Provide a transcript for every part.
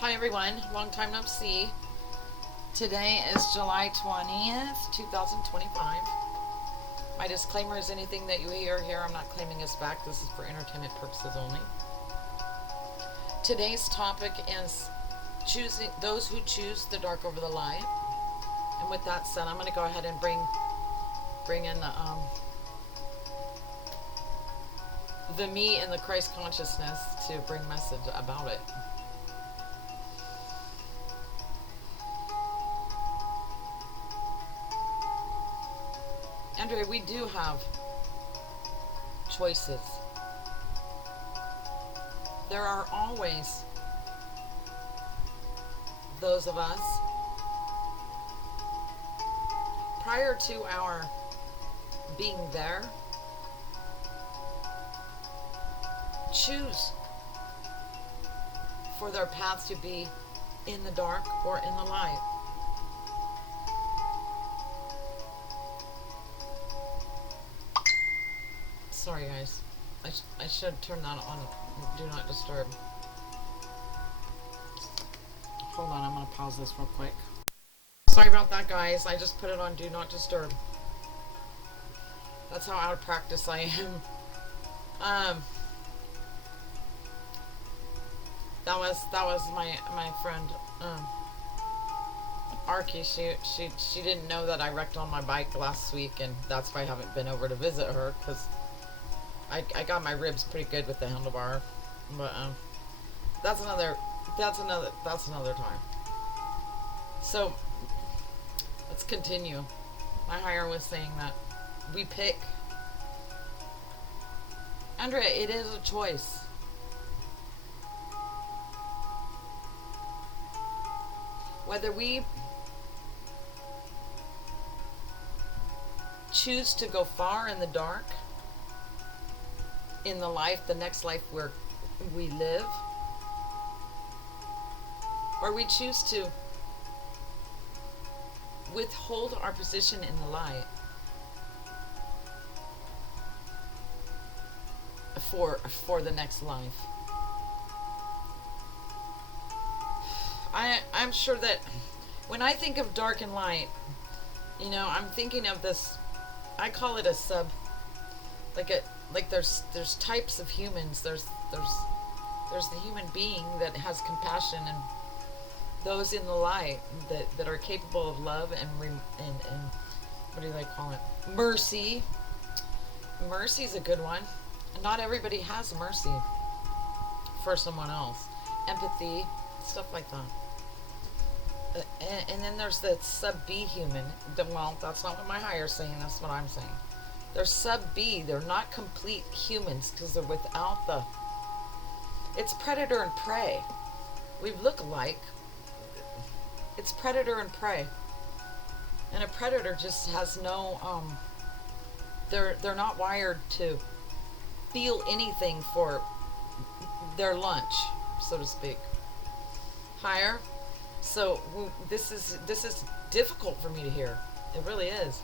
Hi everyone, long time no see. Today is July 20th, 2025. My disclaimer is anything that you hear here, I'm not claiming us back. This is for entertainment purposes only. Today's topic is choosing those who choose the dark over the light. And with that said, I'm going to go ahead and bring in the me and the Christ consciousness to bring message about it. Andrea, we do have choices. There are always those of us prior to our being there choose for their path to be in the dark or in the light. Sorry guys, I should turn that on do not disturb. Hold on, I'm gonna pause this real quick. Sorry about that guys, I just put it on do not disturb. That's how out of practice I am. That was my friend Arky. She didn't know that I wrecked on my bike last week, and that's why I haven't been over to visit her, because I got my ribs pretty good with the handlebar. But that's another time. So let's continue. My higher was saying that we pick. Andrea, it is a choice. Whether we choose to go far in the dark, in the next life where we live, or we choose to withhold our position in the light for the next life. I'm sure that when I think of dark and light, I'm thinking of this. I call it a sub, like there's types of humans. There's the human being that has compassion, and those in the light that are capable of love and what do they call it? Mercy. Mercy's a good one. Not everybody has mercy for someone else. Empathy, stuff like that. And then there's the sub-B human. Well, that's not what my higher's saying. That's what I'm saying. They're sub-B. They're not complete humans because they're without the... It's predator and prey. We look alike. It's predator and prey. And a predator just has no... They're not wired to feel anything for their lunch, so to speak. Higher. So this is difficult for me to hear. It really is.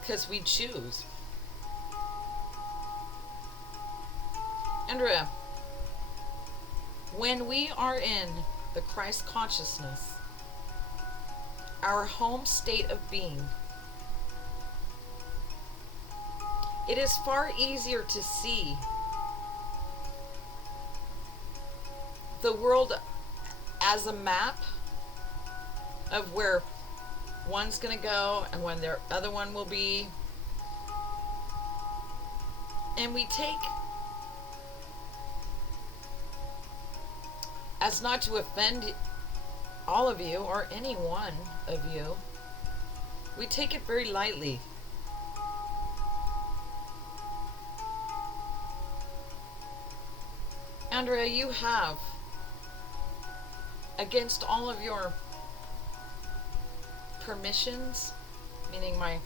Because we choose. Andrea, when we are in the Christ consciousness, our home state of being, it is far easier to see the world as a map of where one's going to go and when their other one will be. And we take, as not to offend all of you or any one of you, we take it very lightly. Andrea, you have, against all of your permissions, meaning my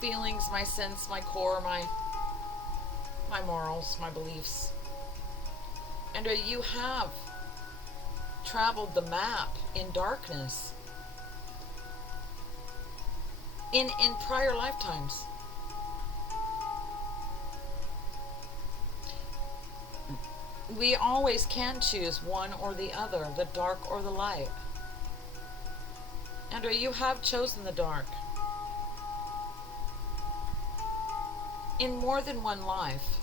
feelings, my sense, my core, my morals, my beliefs, Andrea, you have traveled the map in darkness in prior lifetimes. We always can choose one or the other, the dark or the light. Andrea, you have chosen the dark in more than one life.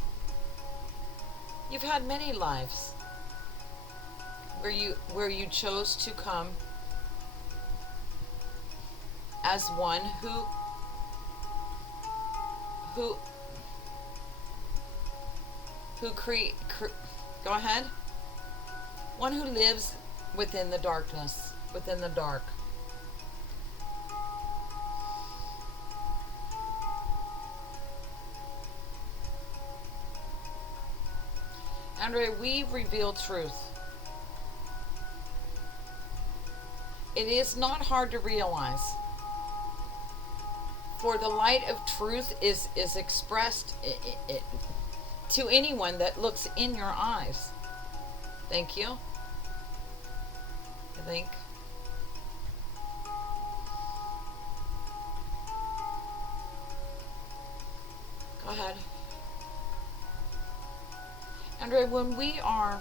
You've had many lives where you chose to come as one who go ahead. One who lives within the darkness, within the dark. Andrea, we reveal truth. It is not hard to realize. For the light of truth is expressed to anyone that looks in your eyes. Thank you. I think. Go ahead. Andre, when we are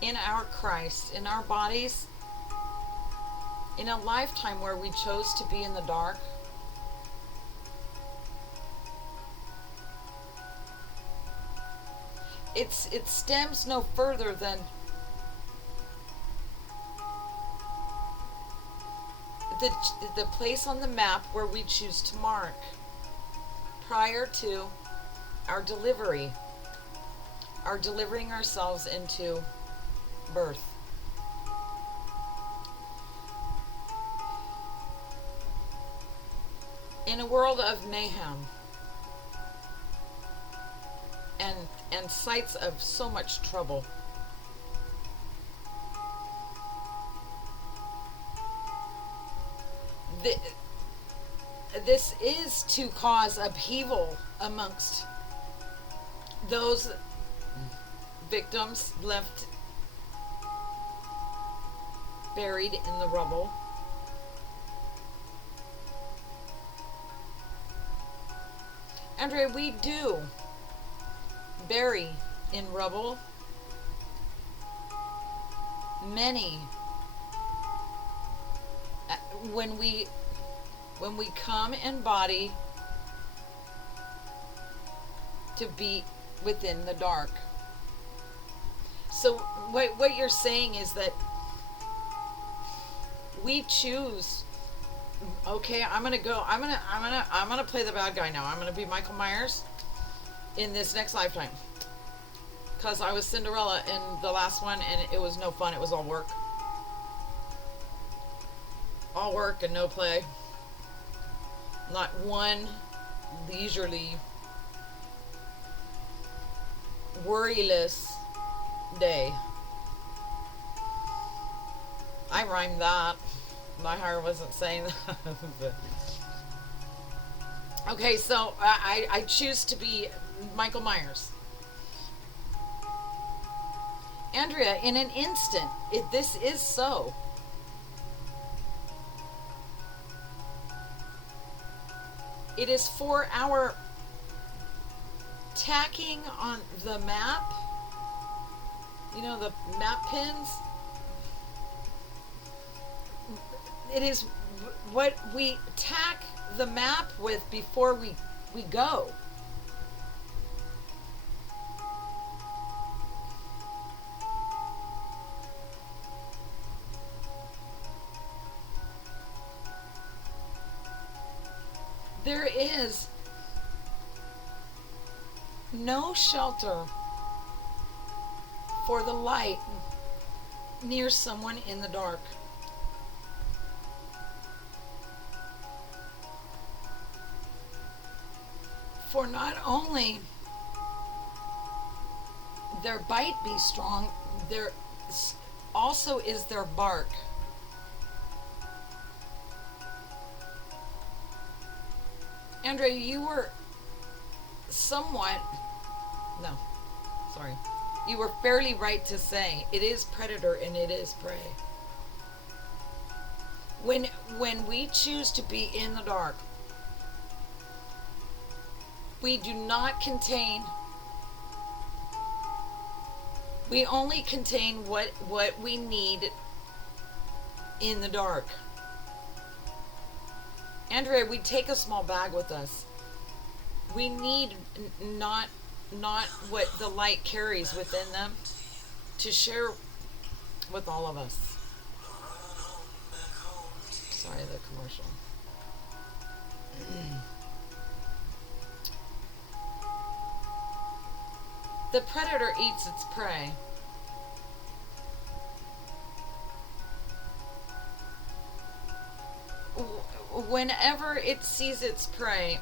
in our Christ, in our bodies, in a lifetime where we chose to be in the dark, it stems no further than the place on the map where we choose to mark prior to our delivery, our delivering ourselves into birth. In a world of mayhem and sights of so much trouble, this is to cause upheaval amongst those victims left buried in the rubble. Andrea, we do bury in rubble many when we come in body to be within the dark. So what you're saying is that we choose. Okay, I'm gonna play the bad guy now. I'm gonna be Michael Myers in this next lifetime, because I was Cinderella in the last one and it was no fun. It was all work and no play, not one leisurely, worryless day. I rhymed that. My heart wasn't saying that. Okay, so I choose to be Michael Myers. Andrea, in an instant, if this is so, it is for our tacking on the map, you know, the map pins. It is what we tack the map with before we go. There is no shelter for the light near someone in the dark. For not only their bite be strong, there also is their bark. Andrea, you were you were fairly right to say it is predator and it is prey. When we choose to be in the dark, we do not contain We only contain what we need in the dark. Andrea, we take a small bag with us. We need not what the light carries within them to share with all of us. Sorry, the commercial. The predator eats its prey. Whenever it sees its prey,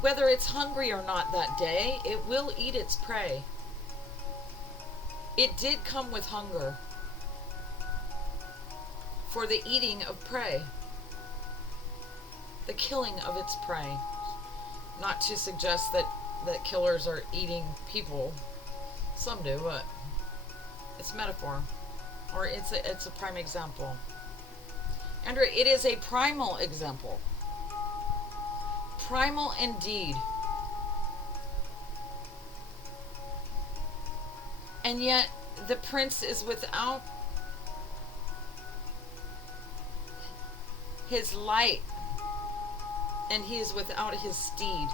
whether it's hungry or not that day, it will eat its prey. It did come with hunger for the eating of prey, the killing of its prey. Not to suggest that killers are eating people. Some do, but it's metaphor, or it's a prime example. Andrea, it is a primal example. Primal indeed. And yet the prince is without his light, and he is without his steed.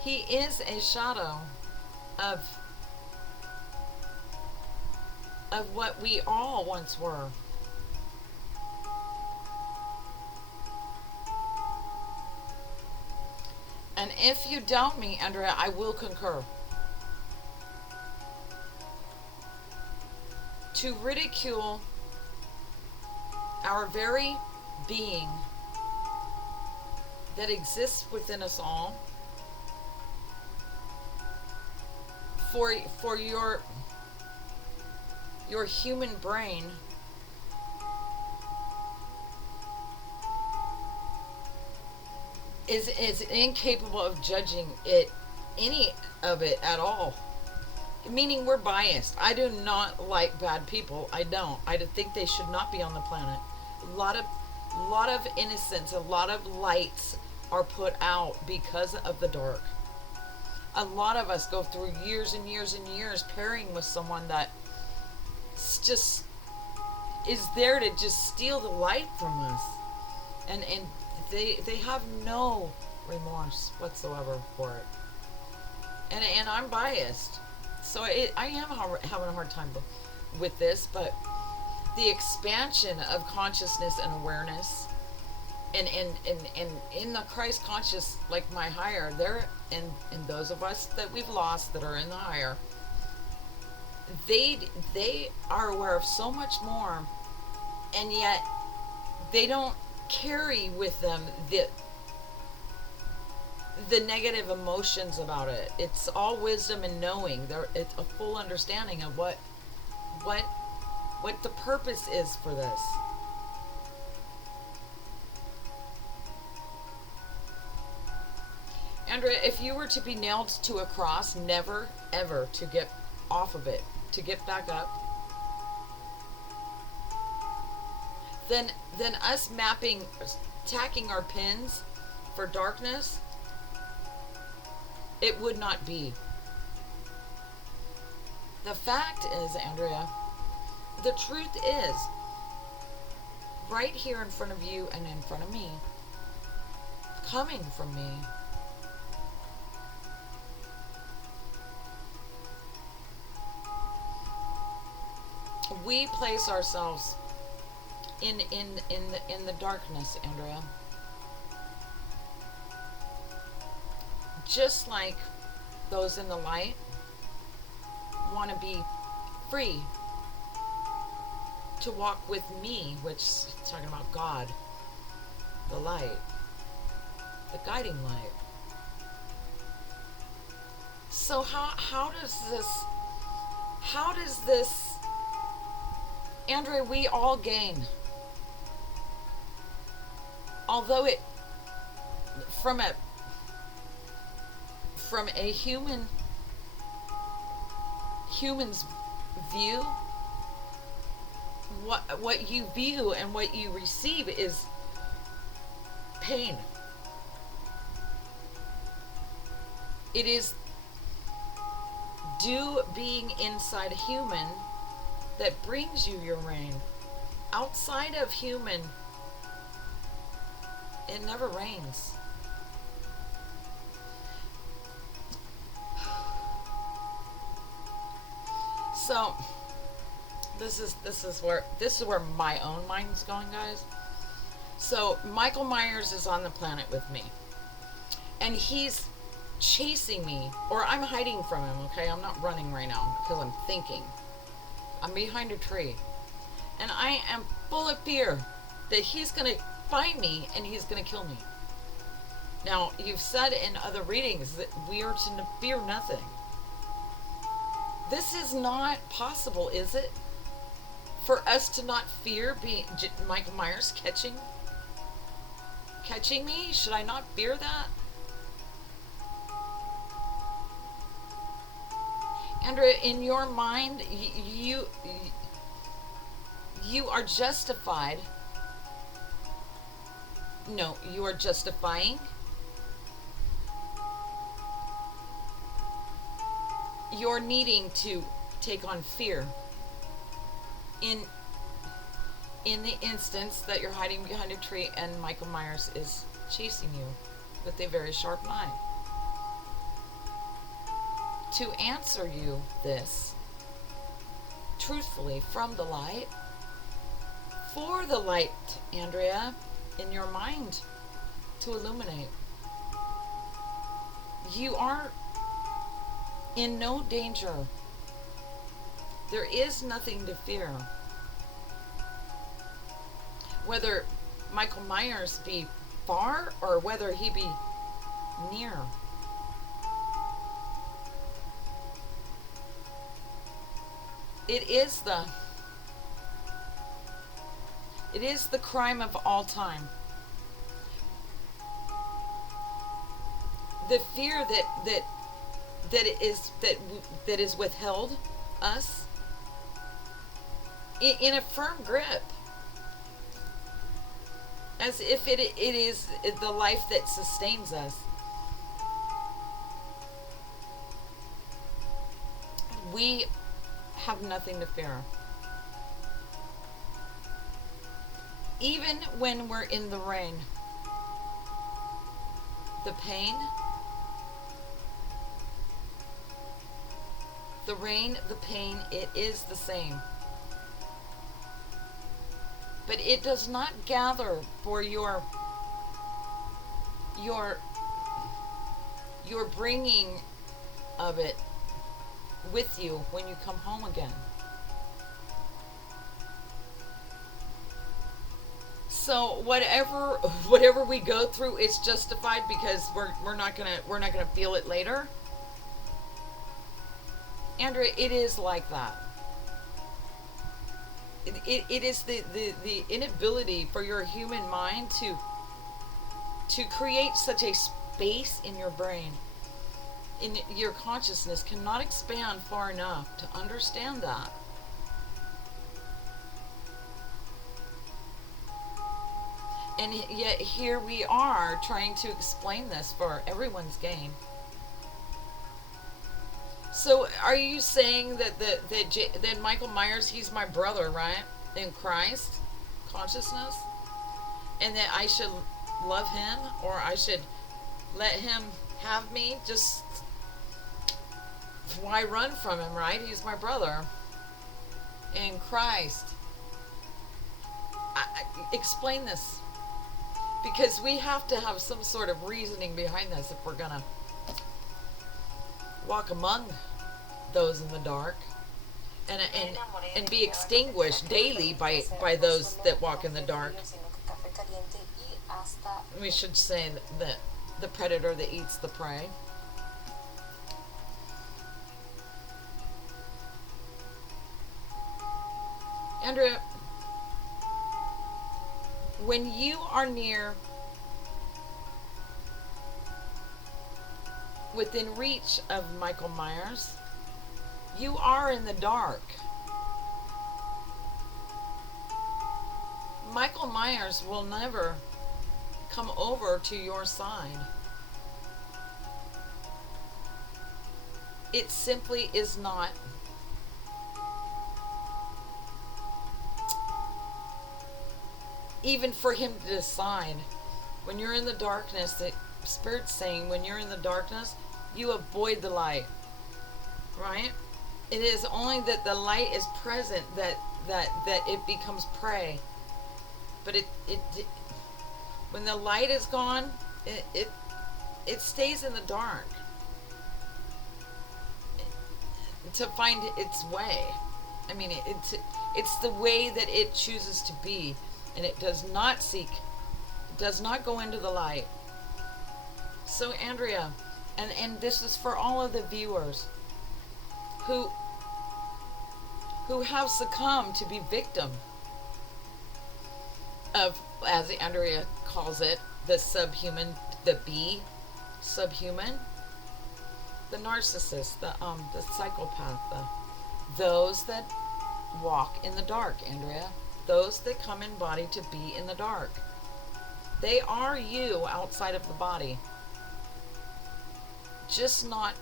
He is a shadow of what we all once were. And if you doubt me, Andrea, I will concur. To ridicule our very being that exists within us all, for your human brain is incapable of judging any of it at all. Meaning we're biased. I do not like bad people. I don't. I think they should not be on the planet. A lot of innocence, a lot of lights are put out because of the dark. A lot of us go through years and years and years pairing with someone that just is there to just steal the light from us, and they have no remorse whatsoever for it. And I'm biased, so I am having a hard time with this, but the expansion of consciousness and awareness, and in the Christ conscious, like my higher, there, and those of us that we've lost that are in the higher, they are aware of so much more, and yet they don't carry with them the negative emotions about it. It's all wisdom and knowing. It's a full understanding of what the purpose is for this. Andrea, if you were to be nailed to a cross, never ever to get off of it, to get back up, then us tacking our pins for darkness, it would not be. The fact is, Andrea, the truth is, right here in front of you and in front of me, coming from me, we place ourselves in the darkness, Andrea. Just like those in the light want to be free to walk with me, which is talking about God, the light, the guiding light. So how does this, Andrea, we all gain. Although it, from a human's view, what you view and what you receive is pain. It is being inside a human that brings you your rain. Outside of human, it never rains. So this is where my own mind's going, guys. So Michael Myers is on the planet with me, and he's chasing me, or I'm hiding from him. Okay, I'm not running right now because I'm thinking. I'm behind a tree, and I am full of fear that he's gonna find me and he's gonna kill me. Now, you've said in other readings that we are to fear nothing. This is not possible, is it? For us to not fear Michael Myers catching me? Should I not fear that? Andrea, in your mind, you are justified. No, you are justifying your needing to take on fear in the instance that you're hiding behind a tree and Michael Myers is chasing you with a very sharp knife. To answer you this truthfully from the light, for the light, Andrea, in your mind to illuminate. You are in no danger. There is nothing to fear. Whether Michael Myers be far or whether he be near. It is the crime of all time. The fear that is withheld us in a firm grip, as if it is the life that sustains us. We have nothing to fear. Even when we're in the rain, the pain, the rain, the pain, it is the same. But it does not gather for your bringing of it with you when you come home again. So whatever we go through is justified because we're not gonna feel it later. Andrea, it is like that. It is the inability for your human mind to create such a space in your brain, in your consciousness cannot expand far enough to understand that. And yet here we are trying to explain this for everyone's gain. So are you saying that Michael Myers, he's my brother, right? In Christ consciousness? And that I should love him, or I should let him have me? Just why run from him, right? He's my brother in Christ. Explain this. Because we have to have some sort of reasoning behind this if we're going to walk among those in the dark and be extinguished daily by those that walk in the dark. We should say that the predator that eats the prey. Andrea, when you are near, within reach of Michael Myers, you are in the dark. Michael Myers will never come over to your side. It simply is not. Even for him to decide, when you're in the darkness, the Spirit's saying, when you're in the darkness, you avoid the light, right? It is only that the light is present that it becomes prey. But it when the light is gone, it stays in the dark to find its way. I mean, it's the way that it chooses to be, and it does not seek, it does not go into the light. So Andrea, and this is for all of the viewers who have succumbed to be victim of, as Andrea calls it, the subhuman, the B, subhuman, the narcissist, the psychopath, those that walk in the dark, Andrea, those that come in body to be in the dark. They are you outside of the body, just not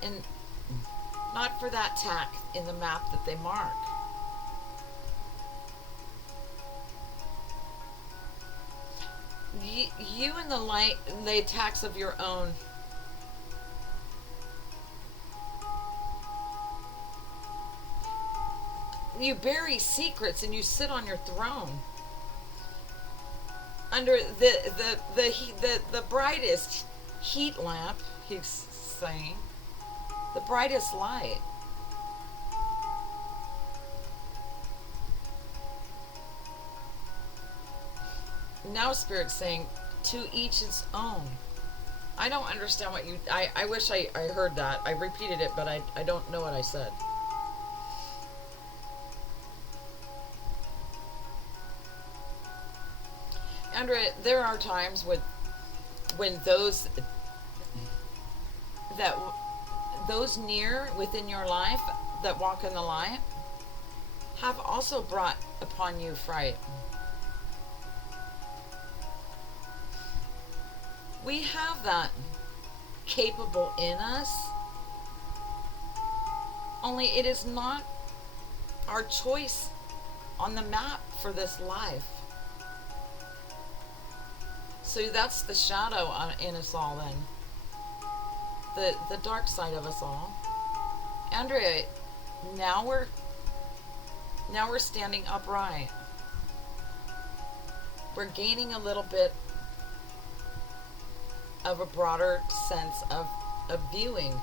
for that tack in the map that they mark. You in the light lay attacks of your own. You bury secrets and you sit on your throne under the brightest heat lamp. He's saying the brightest light. Now Spirit's saying, to each its own. I don't understand what you... I wish I heard that. I repeated it, but I don't know what I said. Andrea, there are times when those near within your life that walk in the light have also brought upon you fright. We have that capable in us, only it is not our choice on the map for this life. So that's the shadow in us all then. The dark side of us all. Andrea, now we're standing upright. We're gaining a little bit of a broader sense of viewing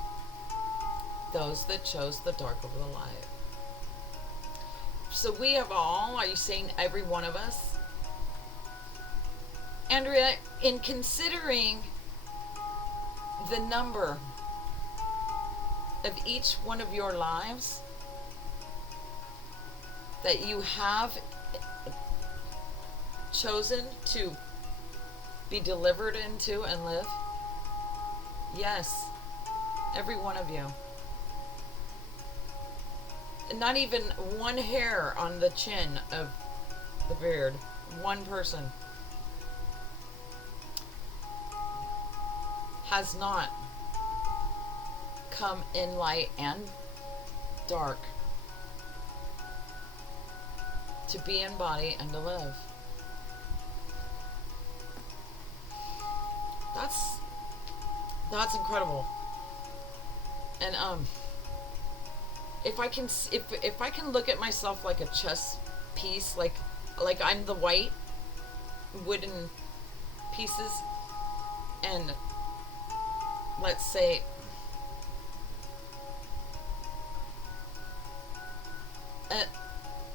those that chose the dark over the light. So we have all, are you saying every one of us? Andrea, in considering the number of each one of your lives that you have chosen to be delivered into and live? Yes, every one of you. Not even one hair on the chin of the beard. One person has not come in light and dark to be in body and to live. That's incredible. And if I can look at myself like a chess piece, like I'm the white wooden pieces, and let's say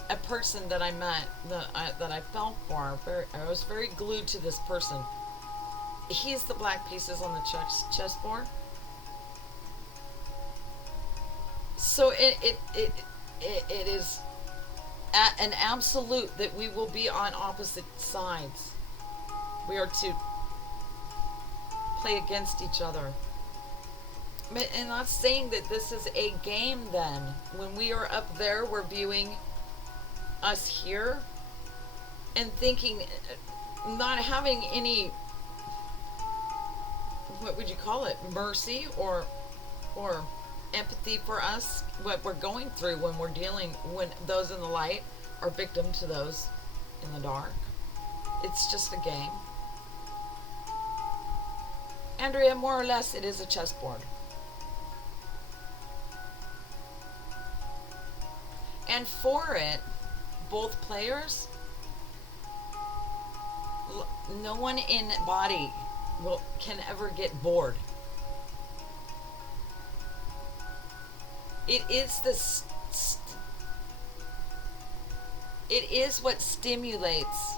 a person that I met that I fell for, I was very glued to this person. He's the black pieces on the chessboard. So it is an absolute that we will be on opposite sides. We are to play against each other. And not saying that this is a game then. When we are up there, we're viewing us here and thinking, not having any, what would you call it, mercy or empathy for us, what we're going through when we're dealing, when those in the light are victim to those in the dark. It's just a game. Andrea, more or less, it is a chessboard. And for it, both players, no one in body can ever get bored. It is it is what stimulates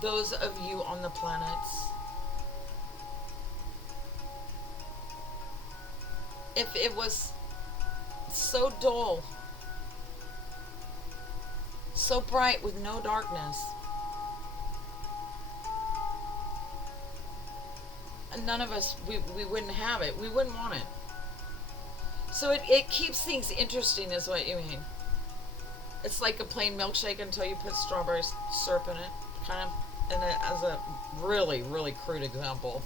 those of you on the planets. If it was so dull, so bright with no darkness, none of us, we wouldn't have it. We wouldn't want it. So it keeps things interesting is what you mean. It's like a plain milkshake until you put strawberry syrup in it, kind of, and as a really, really crude example.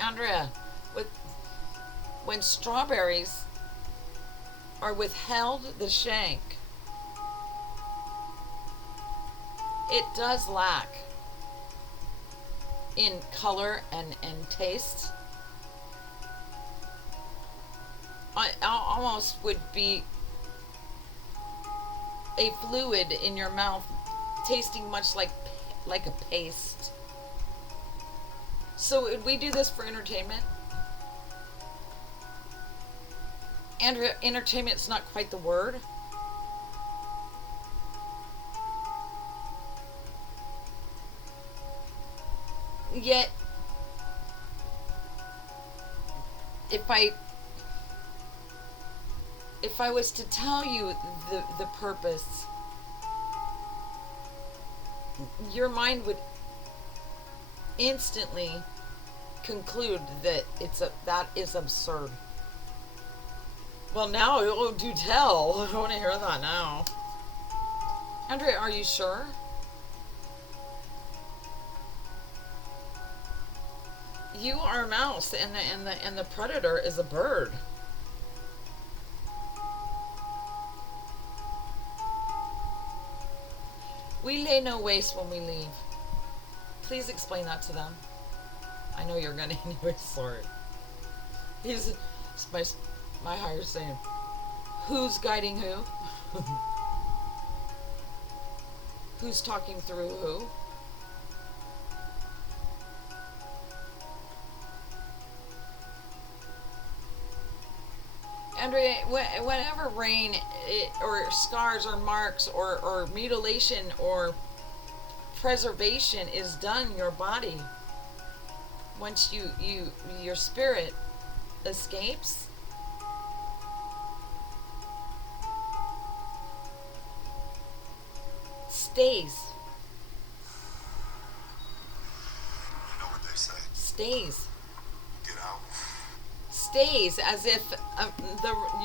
Andrea, when strawberries are withheld the shank, it does lack in color and taste. I almost would be a fluid in your mouth, tasting much like a paste. So we do this for entertainment. Andrea, entertainment's not quite the word. Yet, if I was to tell you the purpose, your mind would instantly conclude that that is absurd. Well, now, oh, do tell. I want to hear that now. Andrea, are you sure? You are a mouse, and the predator is a bird. We lay no waste when we leave. Please explain that to them. I know you're gonna anyway. Sorry. He's my higher saying. Who's guiding who? Who's talking through who? Andrea, whenever rain or scars or marks or mutilation or preservation is done in your body, once your spirit escapes, stays. You know what they say? Stays. Get out. Stays as if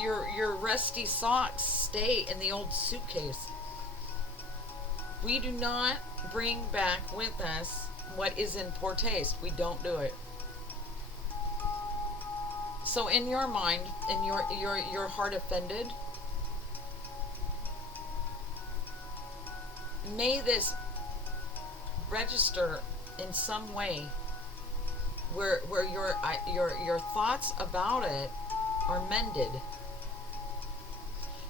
your rusty socks stay in the old suitcase. We do not bring back with us what is in poor taste. We don't do it. So in your mind, in your heart offended, may this register in some way where your thoughts about it are mended.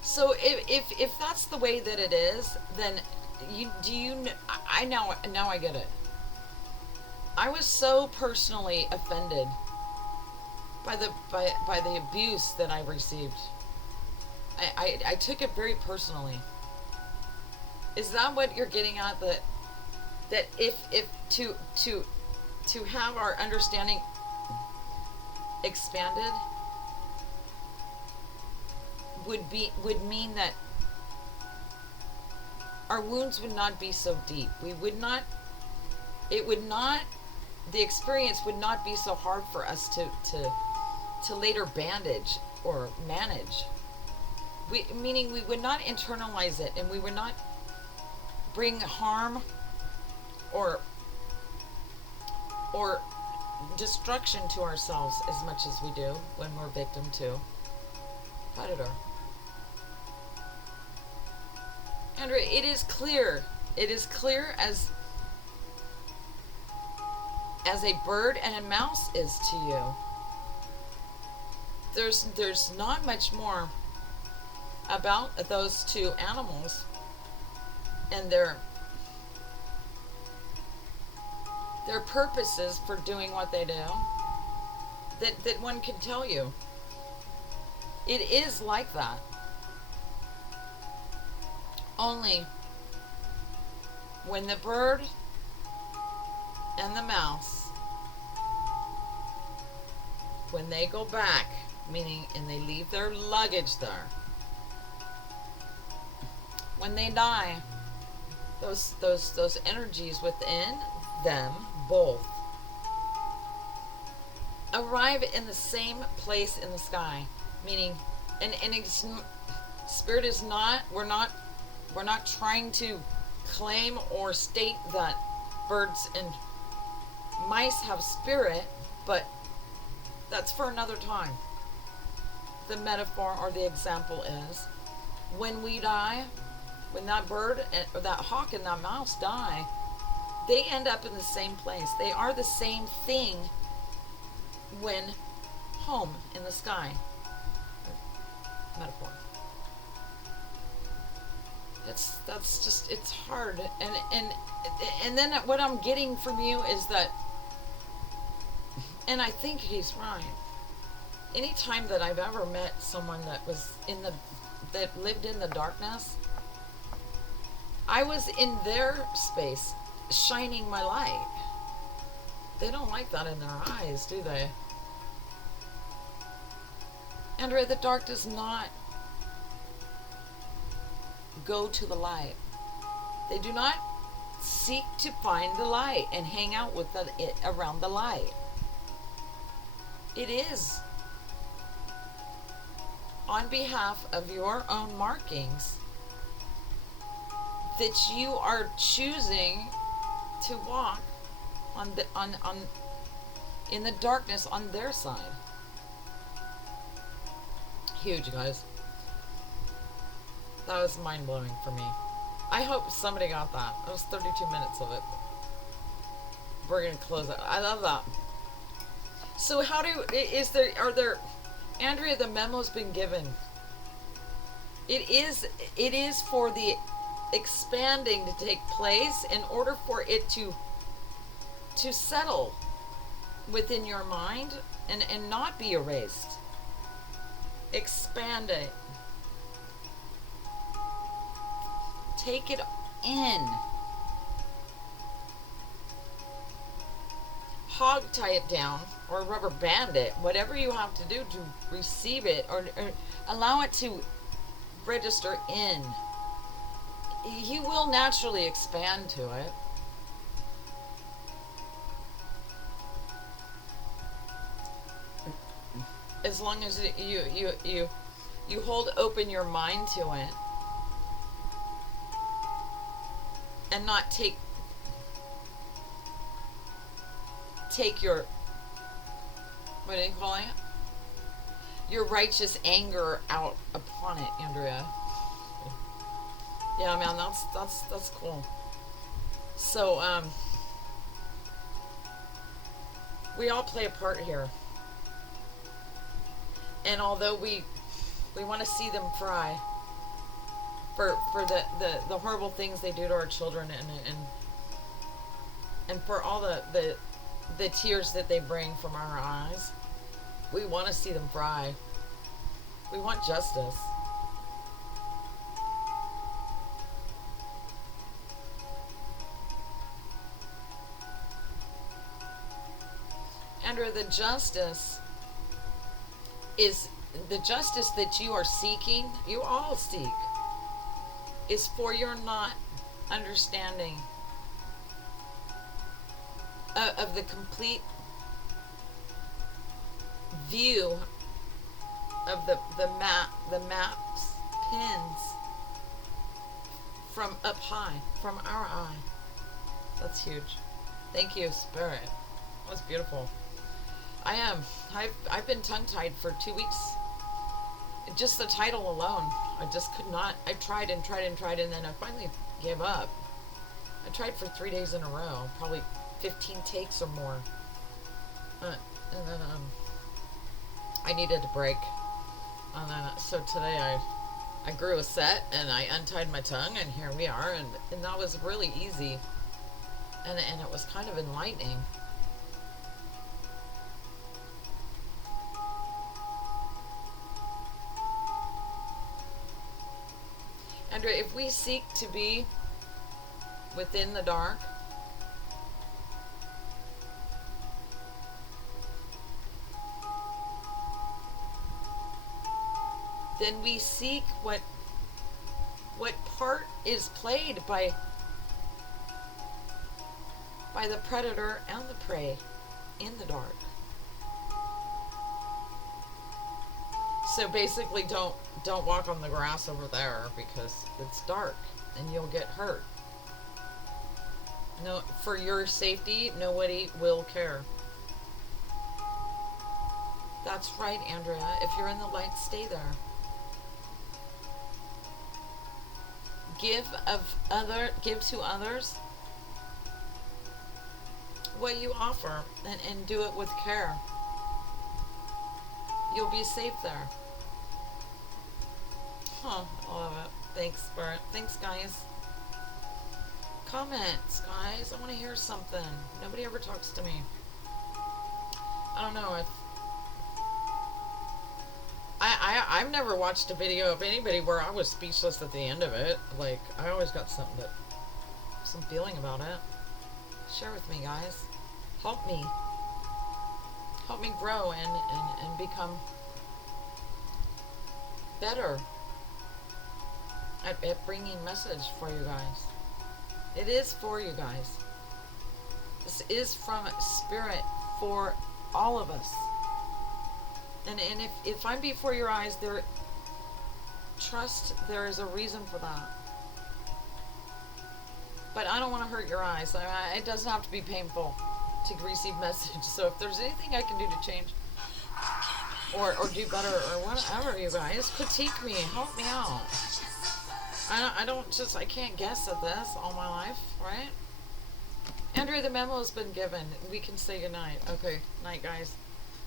So if that's the way that it is, then now I get it. I was so personally offended by the abuse that I received. I took it very personally. Is that what you're getting at? That if to have our understanding expanded would mean that our wounds would not be so deep. The experience would not be so hard for us to later bandage or manage. Meaning we would not internalize it, and we would not bring harm or destruction to ourselves as much as we do when we're victim to predator. Andrea, it is clear. It is clear as a bird and a mouse is to you. There's not much more about those two animals and their purposes for doing what they do that one can tell you. It is like that. Only when the bird and the mouse, when they go back, meaning, and they leave their luggage there, when they die, those energies within them both arrive in the same place in the sky, meaning, and spirit is not, we're not trying to claim or state that birds and mice have spirit, but that's for another time. The metaphor or the example is, when we die, when that bird or that hawk and that mouse die, they end up in the same place. They are the same thing when home in the sky. Metaphor. That's just, it's hard. And then what I'm getting from you is that, and I think he's right. Anytime that I've ever met someone that was that lived in the darkness, I was in their space, shining my light. They don't like that in their eyes, do they? Andrea, the dark does not go to the light. They do not seek to find the light and hang out with it around the light. It is on behalf of your own markings that you are choosing to walk in the darkness on their side. Huge, guys. That was mind-blowing for me. I hope somebody got that. It was 32 minutes of it. We're gonna close it. I love that. So are there, Andrea, the memo's been given. It is for the expanding to take place in order for it to settle within your mind and not be erased. Expand it. Take it in. Hog tie it down or rubber band it, whatever you have to do to receive it or allow it to register in. You will naturally expand to it. As long as you hold open your mind to it and not take your, what do you call it? Your righteous anger out upon it, Andrea. Yeah, man, that's cool. So, we all play a part here. And although we want to see them fry for the horrible things they do to our children and for all the tears that they bring from our eyes, we want to see them fry. We want justice. Andrea, the justice that you are seeking, you all seek, is for your not understanding of the complete view of the map's pins from up high, from our eye. That's huge. Thank you, Spirit. That was beautiful. I am. I've been tongue tied for 2 weeks. Just the title alone, I just could not. I tried and tried and tried, and then I finally gave up. I tried for 3 days in a row, probably 15 takes or more, and then I needed a break. And then so today I grew a set and I untied my tongue, and here we are, and that was really easy, and it was kind of enlightening. Andrea, if we seek to be within the dark, then we seek what part is played by the predator and the prey in the dark. So basically, don't walk on the grass over there because it's dark and you'll get hurt. No, for your safety, nobody will care. That's right, Andrea. If you're in the light, stay there. Give to others what you offer, and do it with care. You'll be safe there. Huh, I love it. Thanks, Spirit. Thanks, guys. Comments, guys. I want to hear something. Nobody ever talks to me. I don't know if I've never watched a video of anybody where I was speechless at the end of it. Like, I always got some feeling about it. Share with me, guys. Help me. Help me grow and become better at bringing message for you guys. It is for you guys. This is from Spirit for all of us. And if I'm before your eyes, trust there is a reason for that. But I don't want to hurt your eyes. It doesn't have to be painful to receive message. So if there's anything I can do to change or do better or whatever, you guys, critique me, help me out. I can't guess at this all my life, right? Andrea, the memo has been given. We can say goodnight. Okay, night, guys.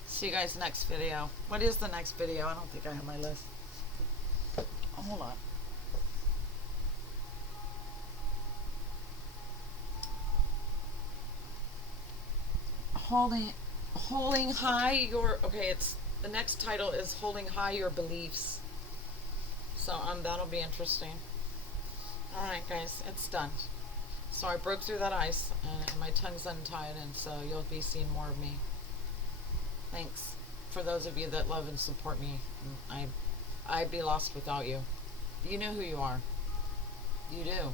See you guys next video. What is the next video? I don't think I have my list. Oh, hold on. Holding high your, okay, it's, the next title is Holding High Your Beliefs. So that'll be interesting. Alright, guys, it's done. So I broke through that ice, and my tongue's untied, and so you'll be seeing more of me. Thanks for those of you that love and support me. I'd be lost without you. You know who you are. You do.